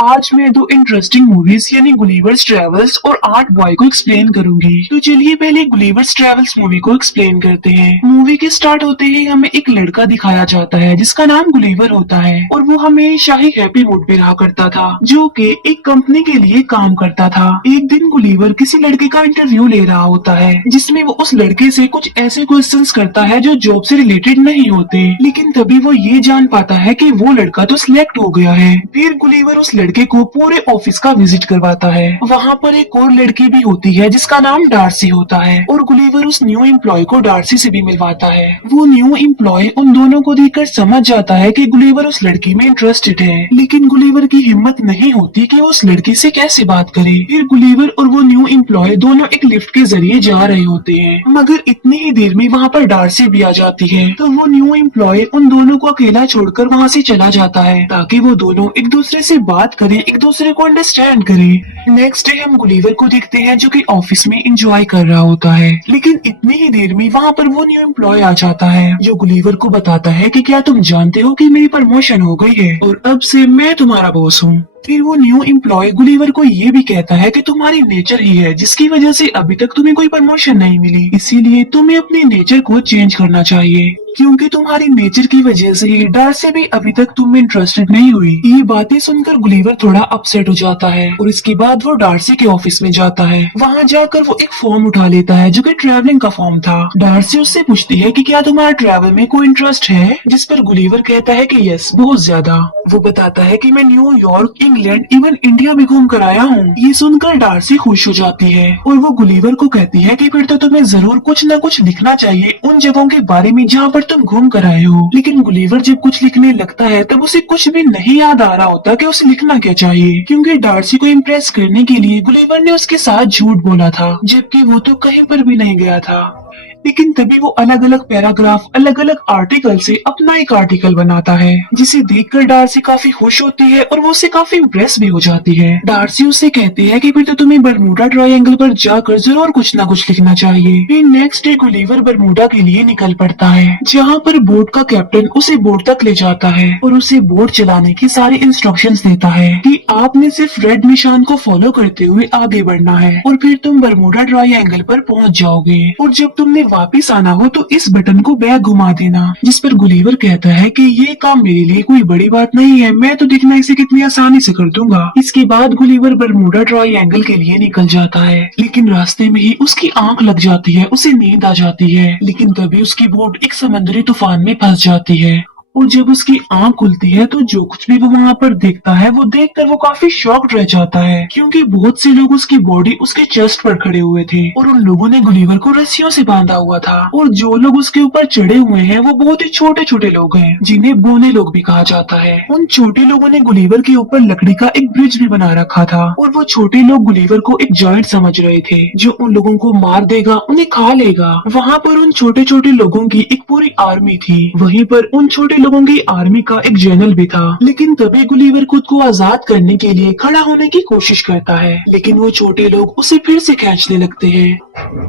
आज मैं दो इंटरेस्टिंग मूवीज यानी गुलिवर्स ट्रेवल्स और आर्ट बॉय को एक्सप्लेन करूंगी। तो चलिए पहले गुलिवर्स ट्रेवल्स मूवी को एक्सप्लेन करते हैं। मूवी के स्टार्ट होते ही हमें एक लड़का दिखाया जाता है जिसका नाम गुलिवर होता है और वो हमेशा ही हैप्पी मूड पे रहा करता था, जो कि एक कंपनी के लिए काम करता था। एक दिन गुलिवर किसी लड़के का इंटरव्यू ले रहा होता है जिसमें वो उस लड़के से कुछ ऐसे क्वेश्चंस करता है जो जॉब से रिलेटेड नहीं होते, लेकिन तभी वो ये जान पाता है कि वो लड़का तो सिलेक्ट हो गया है। फिर गुलिवर उस लड़के को पूरे ऑफिस का विजिट करवाता है। वहाँ पर एक और लड़की भी होती है जिसका नाम डार्सी होता है और गुलिवर उस न्यू एम्प्लॉय को डार्सी से भी मिलवाता है। वो न्यू एम्प्लॉय उन दोनों को देखकर समझ जाता है कि गुलिवर उस लड़की में इंटरेस्टेड है, लेकिन गुलिवर की हिम्मत नहीं होती कि वो उस लड़की से कैसे बात करे। फिर गुलिवर और वो न्यू एम्प्लॉय दोनों एक लिफ्ट के जरिए जा रहे होते हैं, मगर इतनी ही देर में वहाँ पर डार्सी भी आ जाती है। तो वो न्यू एम्प्लॉय उन दोनों को अकेला छोड़कर वहाँ से चला जाता है ताकि वो दोनों एक दूसरे से बात करें, एक दूसरे को अंडरस्टैंड करें। नेक्स्ट डे हम गुलिवर को देखते हैं जो कि ऑफिस में एंजॉय कर रहा होता है, लेकिन इतनी ही देर में वहाँ पर वो न्यू एम्प्लॉय आ जाता है जो गुलिवर को बताता है कि क्या तुम जानते हो कि मेरी प्रमोशन हो गई है और अब से मैं तुम्हारा बॉस हूँ। फिर वो न्यू एम्प्लॉय गुलिवर को ये भी कहता है कि तुम्हारी नेचर ही है जिसकी वजह से अभी तक तुम्हें कोई प्रमोशन नहीं मिली, इसीलिए तुम्हें अपने नेचर को चेंज करना चाहिए, क्योंकि तुम्हारी नेचर की वजह से ही डार्सी भी अभी तक तुम में इंटरेस्टेड नहीं हुई। ये बातें सुनकर गुलिवर थोड़ा अपसेट हो जाता है और इसके बाद वो डार्सी के ऑफिस में जाता है। वहाँ जाकर वो एक फॉर्म उठा लेता है जो कि ट्रैवलिंग का फॉर्म था। डार्सी उससे पूछती है कि क्या तुम्हारा ट्रैवल में कोई इंटरेस्ट है, जिस पर गुलिवर कहता है कि यस, बहुत ज्यादा। वो बताता है कि मैं न्यूयॉर्क, इंग्लैंड, इवन इंडिया भी घूम कर आया हूँ। ये सुनकर डार्सी खुश हो जाती है और वो गुलिवर को कहती है कि फिर तो तुम्हें जरूर कुछ न कुछ लिखना चाहिए उन जगहों के बारे में जहाँ पर तुम घूम कर आए हो। लेकिन गुलिवर जब कुछ लिखने लगता है तब उसे कुछ भी नहीं याद आ रहा होता कि उसे लिखना क्या चाहिए, क्योंकि डार्सी को इम्प्रेस करने के लिए गुलिवर ने उसके साथ झूठ बोला था, जबकि वो तो कहीं पर भी नहीं गया था। लेकिन तभी वो अलग अलग पैराग्राफ, अलग अलग आर्टिकल से अपना एक आर्टिकल बनाता है, जिसे देखकर डार्सी काफी खुश होती है और वो उससे काफी इम्प्रेस भी हो जाती है। डार्सी उससे कहती है कि फिर तो तुम्हें बरमूडा ट्रायंगल पर जाकर जरूर कुछ ना कुछ लिखना चाहिए। फिर नेक्स्ट डे गुलिवर बरमूडा के लिए निकल पड़ता है, जहाँ पर बोट का कैप्टन उसे बोट तक ले जाता है और उसे बोट चलाने की सारी इंस्ट्रक्शंस देता है कि आपने सिर्फ रेड निशान को फॉलो करते हुए आगे बढ़ना है और फिर तुम बरमूडा ट्रायंगल पर पहुँच जाओगे, और जब तुमने वापिस आना हो तो इस बटन को बैक घुमा देना। जिस पर गुलिवर कहता है कि ये काम मेरे लिए कोई बड़ी बात नहीं है, मैं तो देखना इसे कितनी आसानी से कर दूंगा। इसके बाद गुलिवर बरमूडा ट्रायंगल के लिए निकल जाता है, लेकिन रास्ते में ही उसकी आंख लग जाती है, उसे नींद आ जाती है। लेकिन तभी उसकी बोट एक समुद्री तूफान में फंस जाती है और जब उसकी आंख खुलती है तो जो कुछ भी वो वहाँ पर देखता है वो देखकर वो काफी शॉक्ड रह जाता है, क्योंकि बहुत से लोग उसकी बॉडी उसके चेस्ट पर खड़े हुए थे और उन लोगों ने गुलिवर को रस्सियों से बांधा हुआ था, और जो लोग उसके ऊपर चढ़े हुए हैं वो बहुत ही छोटे छोटे लोग हैं जिन्हें बोने लोग भी कहा जाता है। उन छोटे लोगों ने गुलिवर के ऊपर लकड़ी का एक ब्रिज भी बना रखा था और वो छोटे लोग गुलिवर को एक जॉइंट समझ रहे थे जो उन लोगों को मार देगा, उन्हें खा लेगा। वहाँ पर उन छोटे छोटे लोगों की एक पूरी आर्मी थी, वहीं पर उन छोटे लोगों की आर्मी का एक जनरल भी था। लेकिन तभी गुलिवर खुद को आजाद करने के लिए खड़ा होने की कोशिश करता है, लेकिन वो छोटे लोग उसे फिर से खींचने लगते हैं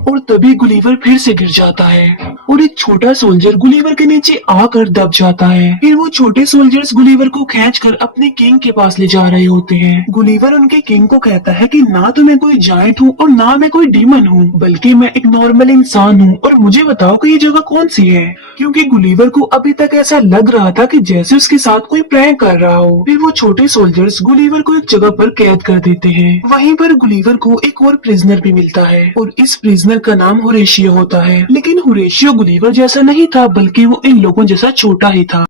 और तभी गुलिवर फिर से गिर जाता है और एक छोटा सोल्जर गुलिवर के नीचे आकर दब जाता है। फिर वो छोटे सोल्जर्स गुलिवर को खींचकर अपने किंग के पास ले जा रहे होते हैं। गुलिवर उनके किंग को कहता है कि ना तो मैं कोई जायंट हूँ और ना मैं कोई डीमन हूँ, बल्कि मैं एक नॉर्मल इंसान हूँ, और मुझे बताओ कि ये जगह कौन सी है, क्योंकि गुलिवर को अभी तक ऐसा लग रहा था कि जैसे उसके साथ कोई प्रैंक कर रहा हो। फिर वो छोटे सोल्जर्स गुलिवर को एक जगह पर कैद कर देते हैं। वहीं पर गुलिवर को एक और प्रिजनर भी मिलता है और इस प्रिजनर का नाम होरेशियो होता है, लेकिन होरेशियो गुलिवर जैसा नहीं था, बल्कि वो इन लोगों जैसा छोटा ही था।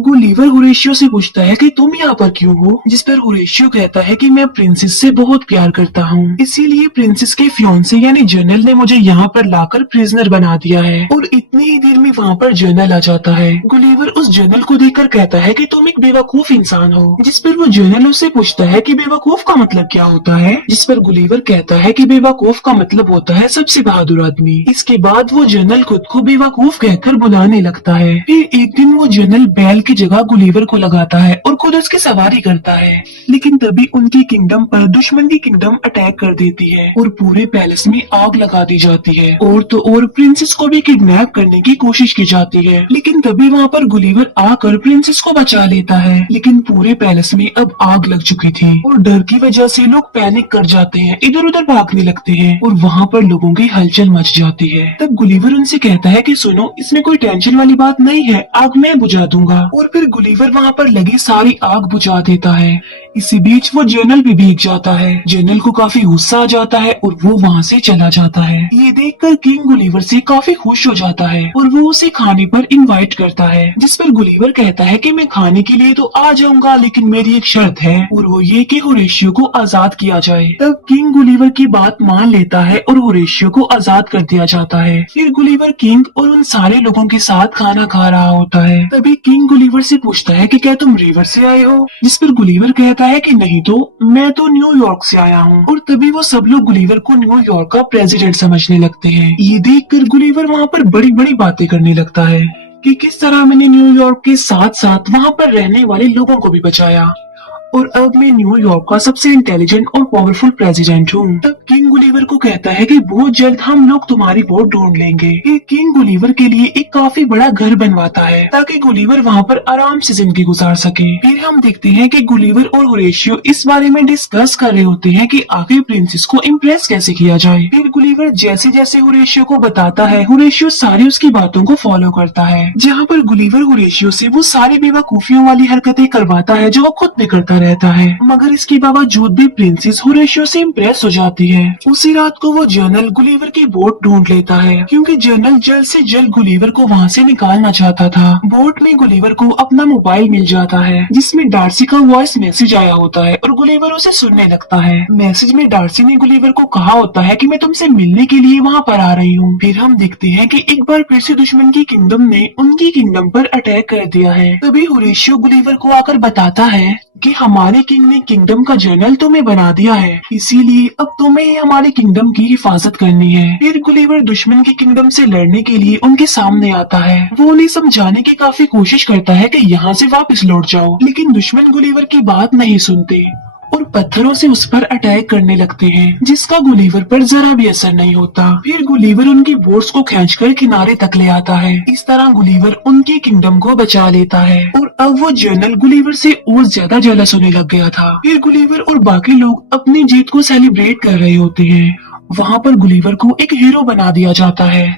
गुलिवर होरेशियो से पूछता है कि तुम यहाँ पर क्यों हो, जिस पर होरेशियो कहता है कि मैं प्रिंसेस से बहुत प्यार करता हूँ, इसीलिए प्रिंसेस के फियांसे यानी जनरल ने मुझे यहाँ पर लाकर प्रिजनर बना दिया है। और इतनी ही देर में वहाँ पर जनरल आ जाता है। गुलिवर उस जनरल को देखकर कहता है कि तुम एक बेवकूफ इंसान हो, जिस पर वो जनरल उससे पूछता है कि बेवकूफ का मतलब क्या होता है, जिस पर गुलिवर कहता है कि बेवकूफ का मतलब होता है सबसे बहादुर आदमी। इसके बाद वो जनरल खुद को बेवकूफ कहकर बुलाने लगता है। फिर एक दिन वो जनरल महल की जगह गुलीवर को लगाता है और खुद उसकी सवारी करता है। लेकिन तभी उनकी किंगडम पर दुश्मन की किंगडम अटैक कर देती है और पूरे पैलेस में आग लगा दी जाती है। और तो और प्रिंसेस को भी किडनैप करने की कोशिश की जाती है, लेकिन तभी वहाँ पर गुलीवर आकर प्रिंसेस को बचा लेता है। लेकिन पूरे पैलेस में अब आग लग चुकी थी और डर की वजह से लोग पैनिक कर जाते हैं, इधर उधर भागने लगते हैं और वहाँ पर लोगों की हलचल मच जाती है। तब गुलीवर उनसे कहता है कि सुनो, इसमें कोई टेंशन वाली बात नहीं है, आग मैं बुझा दूंगा। और फिर गुलीवर वहाँ पर लगी सारी आग बुझा देता है। इसी बीच वो जनरल भी भीग जाता है। जनरल को काफी गुस्सा आ जाता है और वो वहाँ से चला जाता है। ये देखकर किंग गुलीवर से काफी खुश हो जाता है और वो उसे खाने पर इनवाइट करता है, जिस पर गुलीवर कहता है कि मैं खाने के लिए तो आ जाऊंगा, लेकिन मेरी एक शर्त है और वो ये कि होरेशियो को आजाद किया जाए। तब किंग गुलीवर की बात मान लेता है और होरेशियो को आजाद कर दिया जाता है। फिर गुलीवर किंग और उन सारे लोगों के साथ खाना खा रहा होता है। तभी किंग गुलीवर से पूछता है कि क्या तुम रिवर से आए हो, जिस पर गुलीवर कहता है कि नहीं तो मैं तो न्यूयॉर्क से आया हूँ। और तभी वो सब लोग गुलीवर को न्यूयॉर्क का प्रेसिडेंट समझने लगते हैं। ये देखकर गुलीवर वहाँ पर बड़ी बड़ी बातें करने लगता है कि किस तरह मैंने न्यूयॉर्क के साथ साथ वहाँ पर रहने वाले लोगों को भी बचाया और अब मैं न्यूयॉर्क का सबसे इंटेलिजेंट और पावरफुल प्रेसिडेंट हूँ। तब किंग गुलीवर को कहता है कि बहुत जल्द हम लोग तुम्हारी वोट ढूंढ लेंगे। फिर किंग गुलीवर के लिए एक काफी बड़ा घर बनवाता है ताकि गुलीवर वहाँ पर आराम से जिंदगी गुजार सके। फिर हम देखते हैं कि गुलीवर और होरेशियो इस बारे में डिस्कस कर रहे होते हैं कि आखिर प्रिंसेस को इम्प्रेस कैसे किया जाए। फिर गुलीवर जैसे जैसे होरेशियो को बताता है, होरेशियो सारी उसकी बातों को फॉलो करता है, जहाँ पर गुलीवर होरेशियो से वो सारी बेवकूफियों वाली हरकतें करवाता है जो वो खुद भी करता रहता है। मगर इसके बावजूद भी प्रिंसेस होरेशियो से इम्प्रेस हो जाती है। उसी रात को वो जनरल गुलीवर की बोट ढूंढ लेता है, क्योंकि जनरल जल्द से जल्द गुलीवर को वहाँ से निकालना चाहता था। बोट में गुलीवर को अपना मोबाइल मिल जाता है, जिसमें डार्सी का वॉइस मैसेज आया होता है और गुलीवर उसे सुनने लगता है। मैसेज में डार्सी ने गुलीवर को कहा होता है कि मैं तुमसे मिलने के लिए वहाँ पर आ रही हूँ। फिर हम देखते हैं कि एक बार फिर से दुश्मन की किंगडम ने उनकी किंगडम पर अटैक कर दिया है। तभी होरेशियो गुलीवर को आकर बताता है कि हमारे किंग ने किंगडम का जनरल तुम्हें बना दिया है, इसीलिए अब तुम्हें हमारे किंगडम की हिफाजत करनी है। फिर गुलीवर दुश्मन की किंगडम से लड़ने के लिए उनके सामने आता है। वो उन्हें समझाने की काफी कोशिश करता है कि यहाँ से वापस लौट जाओ, लेकिन दुश्मन गुलीवर की बात नहीं सुनते और पत्थरों से उस पर अटैक करने लगते हैं, जिसका गुलीवर पर जरा भी असर नहीं होता। फिर गुलीवर उनकी बोट्स को खींचकर किनारे तक ले आता है। इस तरह गुलीवर उनकी किंगडम को बचा लेता है और अब वो जनरल गुलीवर से और ज्यादा जेलस होने लग गया था। फिर गुलीवर और बाकी लोग अपनी जीत को सेलिब्रेट कर रहे होते हैं। वहाँ पर गुलीवर को एक हीरो बना दिया जाता है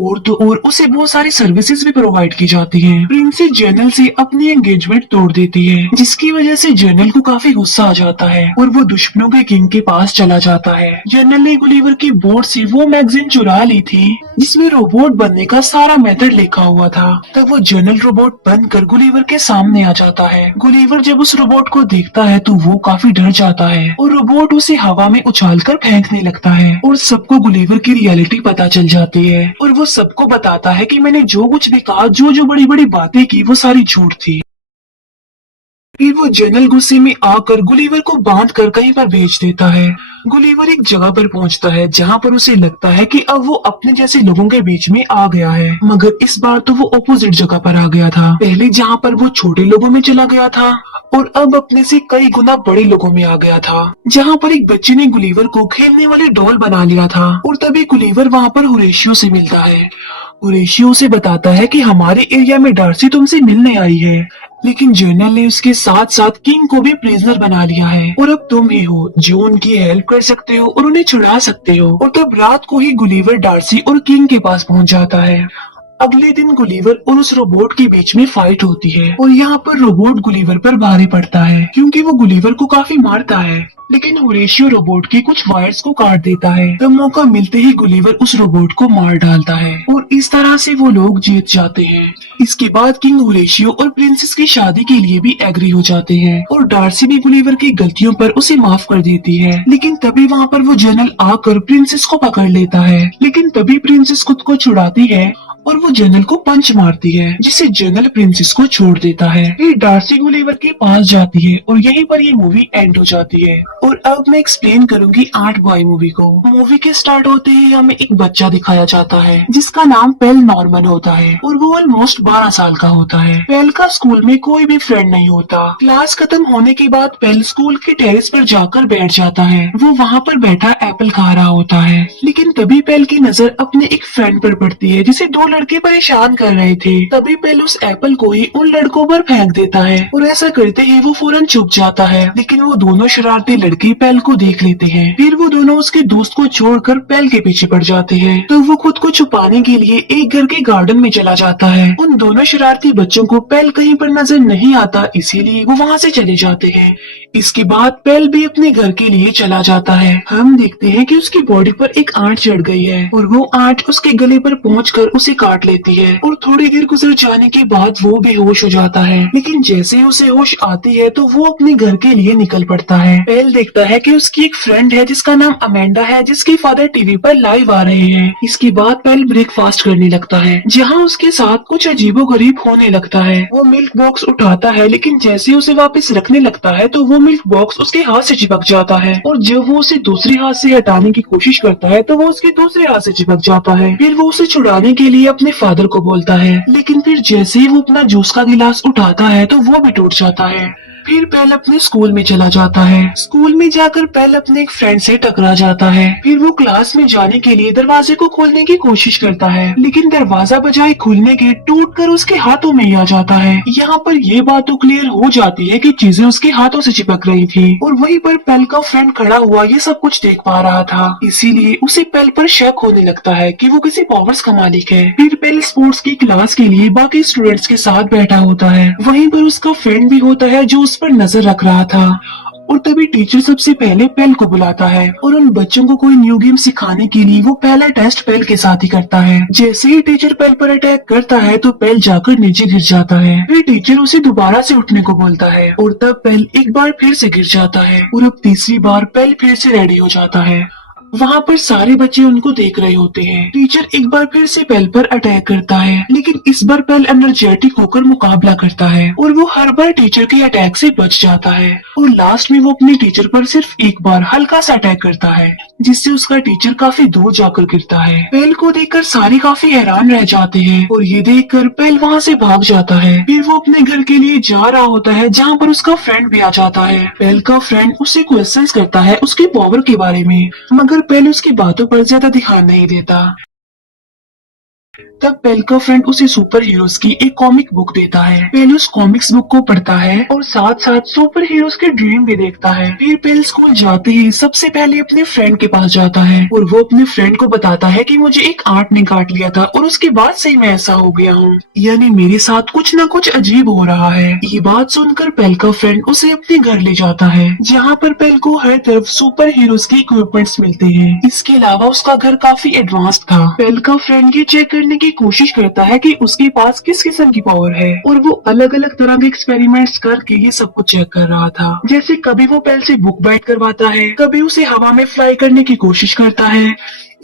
और तो और उसे बहुत सारी सर्विसेज भी प्रोवाइड की जाती हैं। प्रिंसेस जनरल से अपनी एंगेजमेंट तोड़ देती है, जिसकी वजह से जनरल को काफी गुस्सा आ जाता है और वो दुश्मनों के किंग के पास चला जाता है। जनरल ने गुलीवर की बोर्ड से वो मैगजीन चुरा ली थी जिसमें रोबोट बनने का सारा मेथड लिखा हुआ था। तब वो जनरल रोबोट बनकर गुलीवर के सामने आ जाता है। गुलीवर जब उस रोबोट को देखता है तो वो काफी डर जाता है और रोबोट उसे हवा में उछालकर फेंकने लगता है और सबको गुलीवर की रियलिटी पता चल जाती है और वो सबको बताता है कि मैंने जो कुछ भी कहा, जो जो बड़ी बड़ी बातें की, वो सारी झूठ थी। फिर वो जनरल गुस्से में आकर गुलीवर को बांध कर कहीं पर भेज देता है। गुलीवर एक जगह पर पहुंचता है जहां पर उसे लगता है कि अब वो अपने जैसे लोगों के बीच में आ गया है, मगर इस बार तो वो ऑपोजिट जगह पर आ गया था। पहले जहां पर वो छोटे लोगों में चला गया था और अब अपने से कई गुना बड़े लोगों में आ गया था, जहां पर एक बच्चे ने गुलीवर को खेलने वाले डॉल बना लिया था। और तभी गुलीवर वहां पर होरेशियो से मिलता है। होरेशियो से बताता है कि हमारे एरिया में डार्सी तुमसे मिलने आई है, लेकिन जनरल ने उसके साथ साथ किंग को भी प्रिजनर बना लिया है और अब तुम ही हो जो उनकी हेल्प कर सकते हो और उन्हें छुड़ा सकते हो। और तब रात को ही गुलीवर डार्सी और किंग के पास पहुंच जाता है। अगले दिन गुलीवर और उस रोबोट के बीच में फाइट होती है और यहाँ पर रोबोट गुलीवर पर भारी पड़ता है, क्योंकि वो गुलीवर को काफी मारता है। लेकिन होरेशियो रोबोट के कुछ वायर्स को काट देता है। तब मौका मिलते ही गुलीवर उस रोबोट को मार डालता है और इस तरह से वो लोग जीत जाते हैं। इसके बाद किंग होरेशियो और प्रिंसेस की शादी के लिए भी एग्री हो जाते हैं और डार्सी भी गुलीवर की गलतियों पर उसे माफ कर देती है। लेकिन तभी वहाँ पर वो जनरल आकर प्रिंसेस को पकड़ लेता है, लेकिन तभी प्रिंसेस खुद को छुड़ाती है और वो जनरल को पंच मारती है, जिससे जनरल प्रिंसेस को छोड़ देता है। फिर डार्सी गुलिवर के पास जाती है और यहीं पर ये मूवी एंड हो जाती है। और अब मैं एक्सप्लेन करूंगी आर्ट बॉय मूवी को। मूवी के स्टार्ट होते ही हमें एक बच्चा दिखाया जाता है जिसका नाम पेल नॉर्मन होता है और वो ऑलमोस्ट 12 साल का होता है। पेल का स्कूल में कोई भी फ्रेंड नहीं होता। क्लास खत्म होने के बाद पेल स्कूल के टेरेस पर जाकर बैठ जाता है। वो वहाँ पर बैठा एप्पल खा रहा होता है, लेकिन तभी पेल की नजर अपने एक फ्रेंड पर पड़ती है जिसे दो लड़के परेशान कर रहे थे। तभी पेल उस एप्पल को ही उन लड़कों पर फेंक देता है और ऐसा करते ही वो फौरन छुप जाता है। लेकिन वो दोनों शरारती लड़के पेल को देख लेते हैं। फिर वो दोनों उसके दोस्त को छोड़कर पेल के पीछे पड़ जाते हैं। तो वो खुद को छुपाने के लिए एक घर के गार्डन में चला जाता है। उन दोनों शरारती बच्चों को पेल कहीं पर नजर नहीं आता, इसीलिए वो वहाँ से चले जाते हैं। इसके बाद पेल भी अपने घर के लिए चला जाता है। हम देखते हैं कि उसकी बॉडी पर एक आंट चढ़ गई है और वो आंट उसके गले पर पहुंचकर उसे काट लेती है और थोड़ी देर गुजर जाने के बाद वो बेहोश हो जाता है। लेकिन जैसे ही उसे होश आती है तो वो अपने घर के लिए निकल पड़ता है। पेल देखता है कि उसकी एक फ्रेंड है जिसका नाम अमेंडा है, जिसके फादर टीवी पर लाइव आ रहे हैं। इसके बाद पेल ब्रेकफास्ट करने लगता है, जहाँ उसके साथ कुछ अजीबोगरीब होने लगता है। वो मिल्क बॉक्स उठाता है, लेकिन जैसे उसे वापस रखने लगता है तो वो मिल्क बॉक्स उसके हाथ से चिपक जाता है और जब वो उसे दूसरे हाथ से हटाने की कोशिश करता है तो वो उसके दूसरे हाथ से चिपक जाता है। फिर वो उसे छुड़ाने के लिए अपने फादर को बोलता है, लेकिन फिर जैसे ही वो अपना जूस का गिलास उठाता है तो वो भी टूट जाता है। फिर पेल अपने स्कूल में चला जाता है। स्कूल में जाकर पेल अपने एक फ्रेंड से टकरा जाता है। फिर वो क्लास में जाने के लिए दरवाजे को खोलने की कोशिश करता है, लेकिन दरवाजा बजाय खुलने के टूटकर उसके हाथों में ही आ जाता है। यहाँ पर ये बात तो क्लियर हो जाती है कि चीजें उसके हाथों से चिपक रही थी और वहीं पर पेल का फ्रेंड खड़ा हुआ ये सब कुछ देख पा रहा था। इसीलिए उसे पेल पर शक होने लगता है कि वो किसी पावर्स का मालिक है। फिर पेल स्पोर्ट्स की क्लास के लिए बाकी स्टूडेंट्स के साथ बैठा होता है। वहीं पर उसका फ्रेंड भी होता है जो उस पर नजर रख रहा था। और तभी टीचर सबसे पहले पेल को बुलाता है और उन बच्चों को कोई न्यू गेम सिखाने के लिए वो पहला टेस्ट पेल के साथ ही करता है। जैसे ही टीचर पेल पर अटैक करता है तो पेल जाकर नीचे गिर जाता है। फिर टीचर उसे दोबारा से उठने को बोलता है और तब पेल एक बार फिर से गिर जाता है और अब तीसरी बार पेल फिर से रेडी हो जाता है। वहाँ पर सारे बच्चे उनको देख रहे होते हैं। टीचर एक बार फिर से पेल पर अटैक करता है, लेकिन इस बार पेल एनर्जेटिक होकर मुकाबला करता है और वो हर बार टीचर के अटैक से बच जाता है। और लास्ट में वो अपने टीचर पर सिर्फ एक बार हल्का सा अटैक करता है, जिससे उसका टीचर काफी दूर जाकर गिरता है। पेल को देखकर सारे काफी हैरान रह जाते हैं और ये देखकर पेल वहाँ से भाग जाता है। फिर वो अपने घर के लिए जा रहा होता है, जहाँ पर उसका फ्रेंड भी आ जाता है। पेल का फ्रेंड उससे क्वेश्चंस करता है उसके पावर के बारे में, मगर पेल उसकी बातों पर ज्यादा ध्यान नहीं देता। तब पेल का फ्रेंड उसे सुपर हीरोज की एक कॉमिक बुक देता है। पेल उस कॉमिक्स बुक को पढ़ता है और साथ साथ सुपर हीरोज के ड्रीम भी देखता है। फिर पेल स्कूल जाते ही सबसे पहले अपने फ्रेंड के पास जाता है और वो अपने फ्रेंड को बताता है कि मुझे एक आंट ने काट लिया था और उसके बाद से ही मैं ऐसा हो गया हूँ, यानी मेरे साथ कुछ न कुछ अजीब हो रहा है। ये बात सुनकर पेल का फ्रेंड उसे अपने घर ले जाता है, जहाँ पर पेल को हर तरफ सुपर हीरोज के इक्विपमेंट्स मिलते हैं। इसके अलावा उसका घर काफी एडवांस था। पेल का फ्रेंड ये चेक करने की कोशिश करता है कि उसके पास किस किस्म की पावर है और वो अलग अलग तरह के एक्सपेरिमेंट्स करके ये सब कुछ चेक कर रहा था। जैसे कभी वो पेल से बुक बाइट करवाता है, कभी उसे हवा में फ्लाई करने की कोशिश करता है।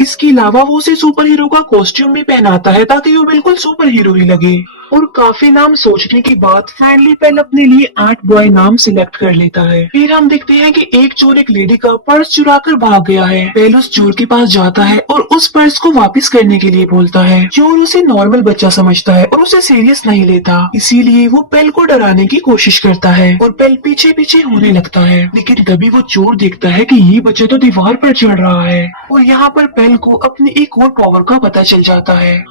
इसके अलावा वो उसे सुपर हीरो का कॉस्ट्यूम भी पहनाता है ताकि वो बिल्कुल सुपर हीरो ही लगे। और काफी नाम सोचने के बाद फाइनली पेल अपने लिए आर्ट बॉय नाम सिलेक्ट कर लेता है। फिर हम देखते हैं कि एक चोर एक लेडी का पर्स चुरा कर भाग गया है। पेल उस चोर के पास जाता है और उस पर्स को वापस करने के लिए बोलता है। चोर उसे नॉर्मल बच्चा समझता है और उसे सीरियस नहीं लेता, इसीलिए वो पेल को डराने की कोशिश करता है और पेल पीछे पीछे होने लगता है। लेकिन तभी वो चोर देखता है कि ये बच्चा तो दीवार पर चढ़ रहा है और यहाँ पर पेल को अपनी एक और पावर का पता चल जाता है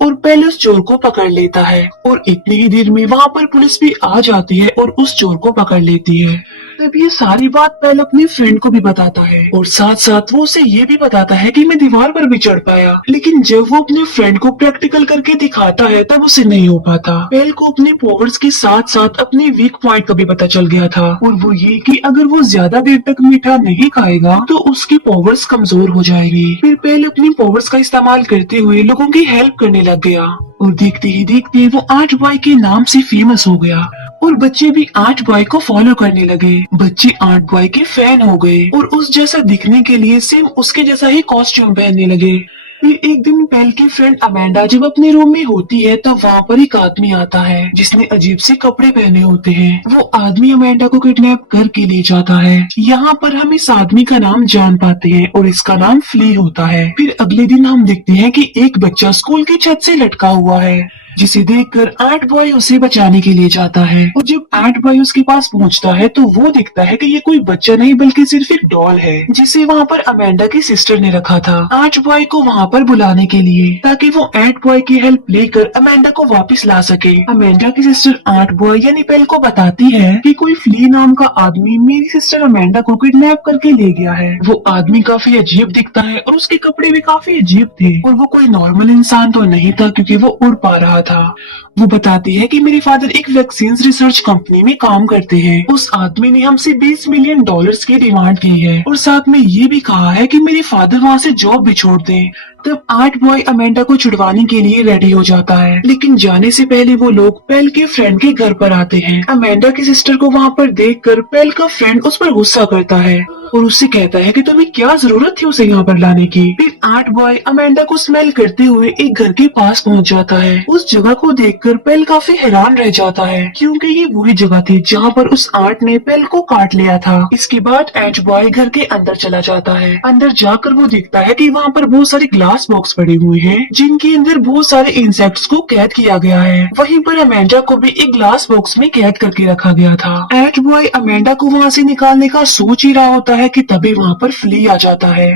और पेल उस चोर को पकड़ लेता है। और इतनी ही देर में वहाँ पर पुलिस भी आ जाती है और उस चोर को पकड़ लेती है। तब ये सारी बात पेल अपने फ्रेंड को भी बताता है और साथ साथ वो उसे ये भी बताता है कि मैं दीवार पर भी चढ़ पाया। लेकिन जब वो अपने फ्रेंड को प्रैक्टिकल करके दिखाता है तब उसे नहीं हो पाता। पेल को अपने पावर्स के साथ साथ अपने वीक पॉइंट का भी पता चल गया था और वो ये कि अगर वो ज्यादा देर तक मीठा नहीं खाएगा तो उसकी पावर्स कमजोर हो जाएगी। फिर पेल अपनी पावर्स का इस्तेमाल करते हुए लोगों की हेल्प करने लग गया और देखते ही देखते वो आर्ट बॉय के नाम से फेमस हो गया और बच्चे भी आर्ट बॉय को फॉलो करने लगे। बच्चे आर्ट बॉय के फैन हो गए और उस जैसा दिखने के लिए सेम उसके जैसा ही कॉस्ट्यूम पहनने लगे। फिर एक दिन पेल की फ्रेंड अमेंडा जब अपने रूम में होती है तब वहाँ पर एक आदमी आता है जिसने अजीब से कपड़े पहने होते हैं। वो आदमी अमेंडा को किडनैप करके ले जाता है। यहाँ पर हम इस आदमी का नाम जान पाते हैं और इसका नाम फ्ली होता है। फिर अगले दिन हम देखते हैं कि एक बच्चा स्कूल की छत से लटका हुआ है जिसे देखकर आर्ट बॉय उसे बचाने के लिए जाता है। और जब आर्ट बॉय उसके पास पहुंचता है तो वो दिखता है कि ये कोई बच्चा नहीं बल्कि सिर्फ एक डॉल है जिसे वहाँ पर अमेंडा की सिस्टर ने रखा था आर्ट बॉय को वहाँ पर बुलाने के लिए ताकि वो आर्ट बॉय की हेल्प लेकर अमेंडा को वापस ला सके। अमेंडा की सिस्टर आर्ट बॉय यानी पेल को बताती है कि कोई फ्ली नाम का आदमी मेरी सिस्टर अमेंडा को किडनैप करके ले गया है। वो आदमी काफी अजीब दिखता है और उसके कपड़े भी काफी अजीब थे और वो कोई नॉर्मल इंसान तो नहीं था क्योंकि वो उड़ पा रहा था। वो बताती है कि मेरे फादर एक वैक्सीन रिसर्च कंपनी में काम करते हैं। उस आदमी ने हमसे $20 मिलियन की डिमांड की है और साथ में ये भी कहा है कि मेरे फादर वहाँ से जॉब भी छोड़ दें। तब आर्ट बॉय अमेंडा को छुड़वाने के लिए रेडी हो जाता है, लेकिन जाने से पहले वो लोग पेल के फ्रेंड के घर पर आते हैं। अमेंडा की सिस्टर को वहाँ पर देखकर पेल का फ्रेंड उस पर गुस्सा करता है और उससे कहता है कि तुम्हें क्या जरूरत थी उसे यहाँ पर लाने की। फिर आर्ट बॉय अमेंडा को स्मेल करते हुए एक घर के पास पहुँच जाता है। उस जगह को देखकर पेल काफी हैरान रह जाता है क्योंकि ये वही जगह थी जहाँ पर उस आर्ट ने पेल को काट लिया था। इसके बाद आर्ट बॉय घर के अंदर चला जाता है। अंदर जाकर वो देखता है कि वहाँ पर बहुत सारे ग्लास बॉक्स पड़े हुए हैं जिनके अंदर बहुत सारे इंसेक्ट्स को कैद किया गया है। वहीं पर अमेंडा को भी एक ग्लास बॉक्स में कैद करके रखा गया था। आर्ट बॉय अमेंडा को वहाँ से निकालने का सोच ही रहा होता है कि तभी वहाँ पर फ्ली आ जाता है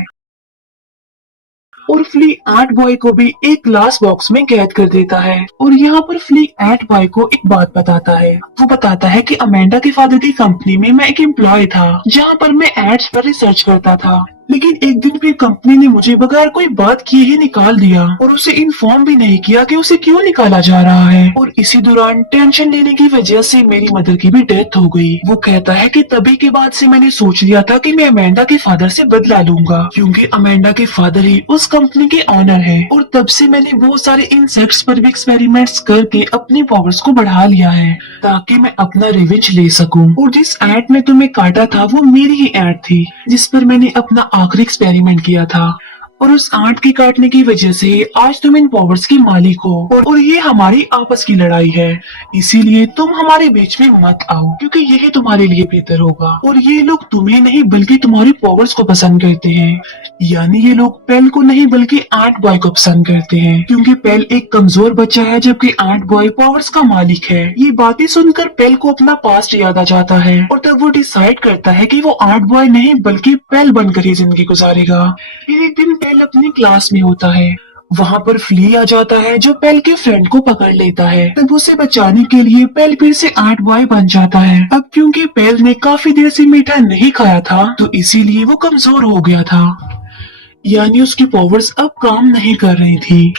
और फ्ली आर्ट बॉय को भी एक ग्लास बॉक्स में कैद कर देता है। और यहाँ पर फ्ली आर्ट बॉय को एक बात बताता है। वो बताता है कि अमेंडा के फादर की कंपनी में मैं एक एम्प्लॉय था जहाँ पर मैं एड्स पर रिसर्च करता था, लेकिन एक दिन फिर कंपनी ने मुझे बगैर कोई बात किए ही निकाल दिया और उसे इन्फॉर्म भी नहीं किया कि उसे क्यों निकाला जा रहा है। और इसी दौरान टेंशन लेने की वजह से मेरी मदर की भी डेथ हो गई। वो कहता है कि तभी के बाद से मैंने सोच लिया था कि मैं अमेंडा के फादर से बदला लूंगा क्योंकि अमेंडा के फादर ही उस कंपनी के ऑनर है। और तब से मैंने बहुत सारे इंसेक्ट्स पर भी एक्सपेरिमेंट्स करके अपनी पावर्स को बढ़ा लिया है ताकि मैं अपना रिवेंज ले सकूं। और जिस एंट ने तुम्हें काटा था वो मेरी ही एंट थी जिस पर मैंने अपना आखिरी एक्सपेरिमेंट किया था और उस आंट के काटने की वजह से आज तुम इन पावर्स की मालिक हो और ये हमारी आपस की लड़ाई है, इसीलिए तुम हमारे बीच में मत आओ क्योंकि यही तुम्हारे लिए बेहतर होगा। और ये लोग तुम्हें नहीं बल्कि तुम्हारी पावर्स को पसंद करते हैं, यानी ये लोग पेल को नहीं बल्कि आर्ट बॉय को पसंद करते हैं क्योंकि पेल एक कमजोर बच्चा है जबकि आर्ट बॉय पावर्स का मालिक है। ये बातें सुनकर पेल को अपना पास्ट याद आ जाता है और तब वो डिसाइड करता है कि वो आर्ट बॉय नहीं बल्कि पेल बनकर ही जिंदगी गुजारेगा। फिर एक दिन पेल अपनी क्लास में होता है। वहाँ पर फ्ली आ जाता है जो पेल के फ्रेंड को पकड़ लेता है। तब उसे बचाने के लिए पेल फिर से आर्ट बॉय बन जाता है। अब क्योंकि पेल ने काफी देर से मीठा नहीं खाया था तो इसीलिए वो कमजोर हो गया था, यानी उसकी पावर्स अब काम नहीं कर रही थी।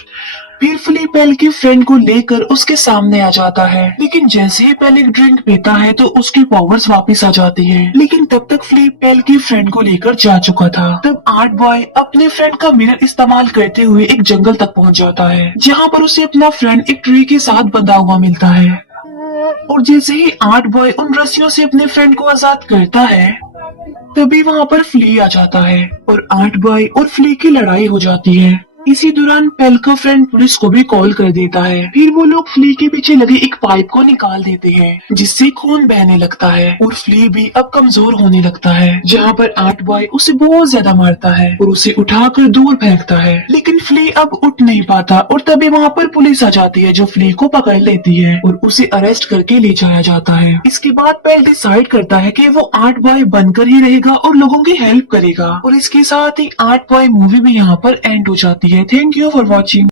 फिर फ्ली पेल की फ्रेंड को लेकर उसके सामने आ जाता है, लेकिन जैसे ही पेल एक ड्रिंक पीता है तो उसकी पावर्स वापस आ जाती हैं। लेकिन तब तक फ्ली पेल की फ्रेंड को लेकर जा चुका था। तब आर्ट बॉय अपने फ्रेंड का मिरर इस्तेमाल करते हुए एक जंगल तक पहुंच जाता है जहां पर उसे अपना फ्रेंड एक ट्री के साथ बंधा हुआ मिलता है। और जैसे ही आर्ट बॉय उन रस्सियों से अपने फ्रेंड को आजाद करता है तभी वहाँ पर फ्ली आ जाता है और आर्ट बॉय और फ्ली की लड़ाई हो जाती है। इसी दौरान पेल का फ्रेंड पुलिस को भी कॉल कर देता है। फिर वो लोग फ्ली के पीछे लगे एक पाइप को निकाल देते हैं जिससे खून बहने लगता है और फ्ली भी अब कमजोर होने लगता है, जहाँ पर आर्ट बॉय उसे बहुत ज्यादा मारता है और उसे उठाकर दूर फेंकता है। लेकिन फ्ली अब उठ नहीं पाता और तभी वहाँ पर पुलिस आ जाती है जो फ्ली को पकड़ लेती है और उसे अरेस्ट करके ले जाया जाता है। इसके बाद पेल डिसाइड करता है कि वो आर्ट बॉय बनकर ही रहेगा और लोगों की हेल्प करेगा। और इसके साथ ही आर्ट बॉय मूवी भी यहाँ पर एंड हो जाती है। Thank you for watching.